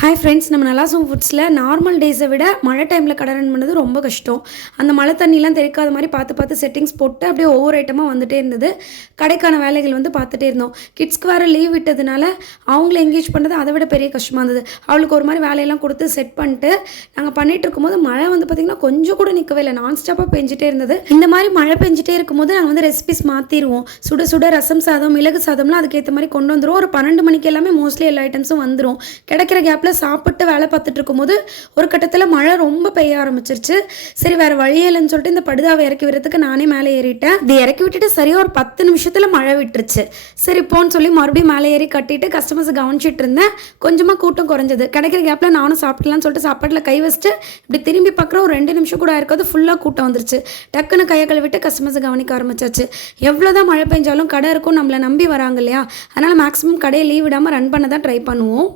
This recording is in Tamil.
ஹாய் ஃப்ரெண்ட்ஸ், நம்ம நல்லாசம் ஃபுட்ஸில் நார்மல் டேஸை விட மழை டைமில் கடை ரன் பண்ணது ரொம்ப கஷ்டம். அந்த மழை தண்ணிலாம் தெறிக்காத மாதிரி பார்த்து பார்த்து செட்டிங்ஸ் போட்டு அப்படியே ஒவ்வொரு ஐட்டமாக வந்துட்டே இருந்தது. கடைக்கான வேலைகள் பார்த்துட்டே இருந்தோம். கிட்ஸ்க்கு வேறு லீவ் விட்டதுனால அவங்கள எங்கேஜ் பண்ணது அதை விட பெரிய கஷ்டமாக இருந்தது. அவளுக்கு ஒரு மாதிரி வேலையெல்லாம் கொடுத்து செட் பண்ணிட்டு நாங்கள் பண்ணிகிட்டு இருக்கும்போது மழை பார்த்திங்கன்னா கொஞ்சம் கூட நிற்கவே இல்லை, நான்ஸ்டாப்பாக பெஞ்சிட்டே இருந்தது. இந்த மாதிரி மழை பெஞ்சிட்டே இருக்கும்போது நாங்கள் ரெசிபிஸ் மாற்றிடுவோம். சுட சுட ரசம் சாதம், மிளகு சாதம்லாம் அதுக்கேற்ற மாதிரி கொண்டு வந்துடுவோம். ஒரு 12 மணிக்கு எல்லாமே மோஸ்ட்லி எல்லா ஐட்டம்ஸும் வந்துடும். கிடைக்கிற கேப்பில் சாப்பிட்டு வேலை பார்த்துட்டு இருக்கும்போது ஒரு கட்டத்தில் மழை ரொம்ப பெய்ய ஆரம்பிச்சிருச்சு. சரி, வேறு வழி இல்லைன்னு சொல்லிட்டு இந்த படுதாவை இறக்கி விடுறதுக்கு நானே மேலே ஏறிட்டேன். இது இறக்கி விட்டுட்டு சரியாக ஒரு 10 நிமிஷத்தில் மழை விட்டுருச்சு. சரி போன்னு சொல்லி மறுபடியும் மேலே ஏறி கட்டிட்டு கஸ்டமர்ஸ் கவனிச்சிட்டு இருந்தேன். கொஞ்சமாக கூட்டம் குறைஞ்சது. கிடைக்கிற கேப்பில் நானும் சாப்பிடலான்னு சொல்லிட்டு சாப்பாட்டில் கை வச்சுட்டு இப்படி திரும்பி பார்க்குற ஒரு 2 நிமிஷம் கூட இருக்காது, ஃபுல்லாக கூட்டம் வந்துருச்சு. டக்குன்னு கையை கழுவிட்டு கஸ்டமர்ஸை கவனிக்க ஆரம்பிச்சாச்சு. எவ்வளோதான் மழை பெஞ்சாலும் கடை இருக்கும், நம்மளை நம்பி வராங்க இல்லையா? அதனால் மேக்ஸிமம் கடையை லீவ் விடாமல் ரன் பண்ண தான் ட்ரை பண்ணுவோம்.